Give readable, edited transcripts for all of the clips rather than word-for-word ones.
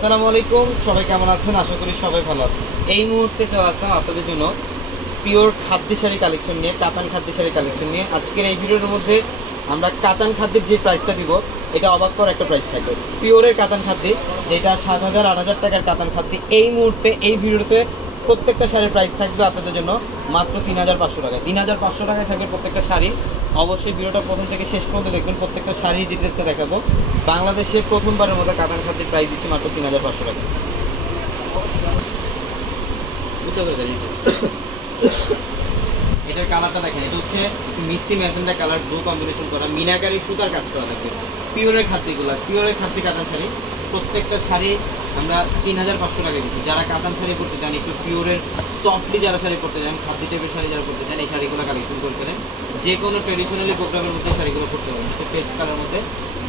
আসসালামু আলাইকুম, সবাই কেমন আছেন? আশা করি সবাই ভালো আছেন। এই মুহূর্তে চলে আসলাম আপনাদের জন্য পিওর খাদ্য শাড়ি কালেকশন নিয়ে, কাতান খাদ্য শাড়ি কালেকশন নিয়ে। আজকের এই ভিডিওর মধ্যে আমরা কাতান খাদ্যের যে প্রাইসটা দিব, এটা অবাক করা একটা প্রাইস থাকবে। পিওরের কাতান খাদ্য, যেটা 7,000 8,000 টাকার কাতান খাদ্য, এই মুহূর্তে এই ভিডিওতে প্রত্যেকটা শাড়ির প্রাইস থাকবে আপনাদের জন্য মাত্র 3,500 টাকা। 3,500 টাকায় থাকবে প্রত্যেকটা শাড়ি। অবশ্যই ভিডিওটা প্রথম থেকে শেষ পর্যন্ত দেখবেন, প্রত্যেকটা শাড়ির ডিটেলসে দেখাবো। বাংলাদেশে প্রথমবারের মতো কাতান খাদ্যের প্রাইস দিচ্ছি মাত্র 3,500 টাকা। এটার কালারটা দেখেন, এটা হচ্ছে একটু মিষ্টি ম্যাজেন্ডা কালার, ব্লু কম্বিনেশন করা, মিনাকারি সুতার কাজ করা থাকবে। পিওরের খাদ্যগুলো, পিওরের খাদ্য কাতান শাড়ি, প্রত্যেকটা শাড়ি আমরা 3,500 টাকা দিচ্ছি। যারা কাতান শাড়ি পরতে চান, একটু পিওরের সফটলি যারা শাড়ি পরতে চান, খাদ্য টাইপের শাড়ি যারা পরতে চান, এই শাড়িগুলো কালেকশন করে ফেলেন। যে কোনো ট্রেডিশনালি প্রোগ্রামের মধ্যে শাড়িগুলো পরতে পারেন। পেস্ট কালার মধ্যে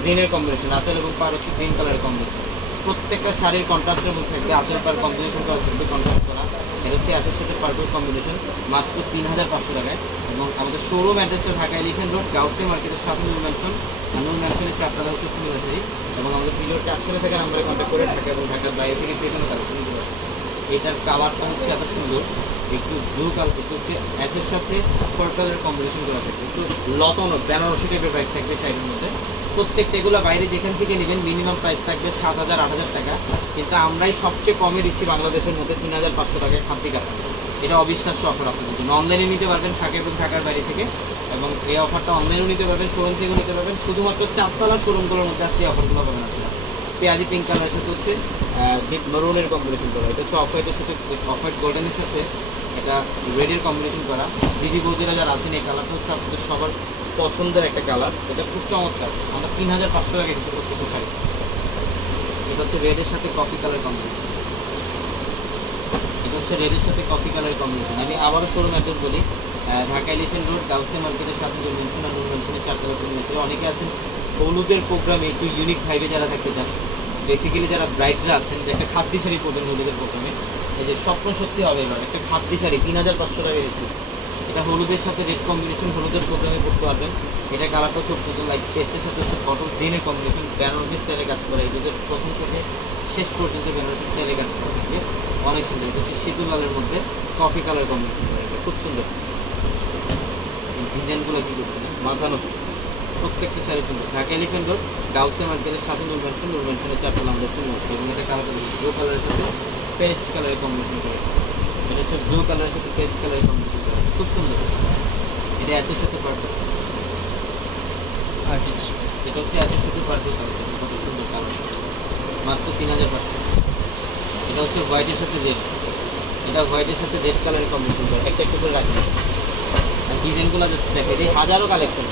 গ্রিনের কম্বিনেশন, আঁচল এবং পার হচ্ছে গ্রিন কালারের কম্বিনেশন। প্রত্যেকটা শাড়ির কন্ট্রাস্টের মধ্যে থাকবে, আঁচল পার কম্বিনেশন করা থাকবে, কন্ট্রাস্ট করা। এটা হচ্ছে অ্যাশের সাথে পার্পল কম্বিনেশন, মাত্র 3,500 টাকায়। এবং আমাদের শোরুম অ্যাড্রেসটা ঢাকা এলিফ্যান্ট রোড, গাউসে মার্কেটের সাথে নূর ম্যানশন, নূর ম্যানশনের 4 টাকা হচ্ছে ফুল শাড়ি। এবং আমাদের ভিডিওর ক্যাপশনে থেকে নাম্বারে কন্ট্যাক্ট করে ঢাকা এবং ঢাকার বাইরে থেকে যে কোনো কালেকশন নিতে পারেন। এটার কালারটা হচ্ছে এত সুন্দর, একটু ব্লু কালার, একটু হচ্ছে অ্যাশের সাথে পার্পলের কম্বিনেশন করা থাকবে, একটু লতানো বেনারসি টাইপের ব্যাগ থাকবে শাড়ির মধ্যে। প্রত্যেকটা এগুলো বাইরে যেখান থেকে নেবেন মিনিমাম প্রাইস থাকবে 7,000 8,000 টাকা, কিন্তু আমরাই সবচেয়ে কমে দিচ্ছি বাংলাদেশের মধ্যে 3,500 টাকায় খাদ্য কাতান। এটা অবিশ্বাস্য অফার আপনাদের জন্য। অনলাইনে নিতে পারবেন ঢাকা এবং ঢাকার বাইরে থেকে, এবং এই অফারটা অনলাইনেও নিতে পারবেন, শোরুম থেকেও নিতে পারবেন। শুধুমাত্র 4 শোরুমগুলোর মধ্যে আজকে অফারগুলো পাবেন আপনারা। পেঁয়াজি পিঙ্ক কালারের সাথে হচ্ছে ডিপ মেরুনের কম্বিনেশন করা, এটা হচ্ছে অফ হোয়াইটের সাথে, অফ হোয়াইট গোল্ডেনের সাথে এটা রেডের কম্বিনেশন করা। দিদি বৌদিরা যারা আছেন, এই কালারটা হচ্ছে আপনাদের সবার পছন্দের একটা কালার। এটা খুব চমৎকার, আমরা 3,500 টাকা দিচ্ছি প্রত্যেকটা শাড়ি। এটা হচ্ছে রেডের সাথে কফি কালার কম্বিনেশন, এটা হচ্ছে রেডের সাথে কফি কালার কম্বিনেশন। আমি আবারও শোরুম অ্যাড্রেস বলি, ঢাকা এলিফ্যান্ট রোড, গাউসে মার্কেটের সাথে নূর ম্যানশন আর নূর ম্যানশনের 4 টাকা মেনশন। অনেকে আছেন হলুদের প্রোগ্রামে একটু ইউনিক ভাইবে যারা থাকতে চান, বেসিক্যালি যারা ব্রাইডরা আছেন যে একটা খাদ্য শাড়ি পরবেন হলুদের প্রোগ্রামে, এই যে স্বপ্ন সত্যি হবে এবার একটা খাদ্য শাড়ি 3,500 টাকা দিচ্ছি। এটা হলুদের সাথে রেড কম্বিনেশন, হলুদের প্রোগ্রামে পড়তে পারবেন। এটা কালারটা খুব সুন্দর, লাইক পেস্টের সাথে হচ্ছে বটল গ্রিনের কম্বিনেশন, বেনারসি স্টাইলে কাজ করা। এদের প্রথম থেকে শেষ পর্যন্ত বেনারসি স্টাইলে কাজ করা থাকবে, অনেক সুন্দর। এটা হচ্ছে সিঁদুর লালের মধ্যে কফি কালার কম্বিনেশন, খুব সুন্দর। ডিজাইনগুলো কী করছে মাথা নষ্ট, প্রত্যেকটা শাড়ি সুন্দর। ঢাকা এলিফ্যান্ট রোড, গাউসে মার্কেটের সাথে নূর ম্যানশন, নূর ম্যানশনের 4 টাকা আমাদের ফুল হচ্ছে। এবং এটা কালার ব্লু কালারের সাথে পেস্ট কালারের কম্বিনেশন করে, এটা হচ্ছে ব্লু কালারের সাথে পেস্ট কালারের কম্বিনেশন করে, খুব সুন্দর। এটা অ্যাশের সাথে পার্পল, এটা হচ্ছে অ্যাশের সাথে পার্পল কালার, কত সুন্দর কালার, মাত্র 3,500। এটা হচ্ছে হোয়াইটের সাথে রেড, এটা হোয়াইটের সাথে রেড কালারের কম্বিনেশন করে, একটা একটা করে রাখবেন। আর ডিজাইনগুলো দেখে এই হাজারো কালেকশন,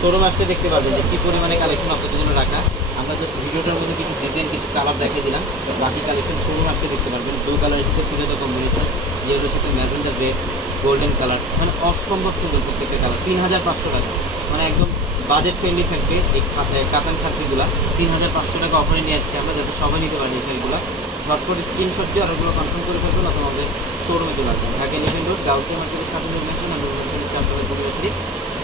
শোরুম আসতে দেখতে পারবেন যে কী পরিমাণে কালেকশন আপনাদের জন্য রাখা। আমরা জাস্ট ভিডিওটার মধ্যে কিছু ডিজাইন, কিছু কালার দেখিয়ে দিলাম, বাকি কালেকশন শোরুম আসতে দেখতে পারবেন। ব্লু কালারের সাথে ফিরোজা কম্বিনেশন, ইয়েলোর সাথে ম্যাজেন্ডার রেড, গোল্ডেন কালার, মানে অসম্ভব সুন্দর প্রত্যেকটা কালার। 3,500 টাকা, মানে একদম বাজেট ফ্রেন্ডলি থাকবে এই কাতান খাদ্যগুলো। 3,500 টাকা অফারে নিয়ে আসছি আমরা, যাতে সবাই নিতে পারি এই শাড়িগুলো। ঝট করে স্ক্রিনশট দিয়ে অর্ডারগুলো কনফার্ম করে ফেলবেন, অথবা আমাদের শোরুমে চলে আসবেন। ঢাকা এলিফ্যান্ট রোড, গাউসে মার্কেটের সাথে নূর ম্যানশন আর নূর ম্যানশনের 4 টাকা পরিবেশী।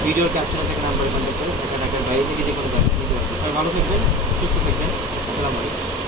ভিডিওর ক্যাপশনে থেকে নাম্বারে কন্ট্যাক্ট করে ঢাকার বাইরে থেকে যে কোনো জায়গায় নিতে পারবেন। সবাই ভালো থাকবেন, সুস্থ থাকবেন। আসসালামু আলাইকুম।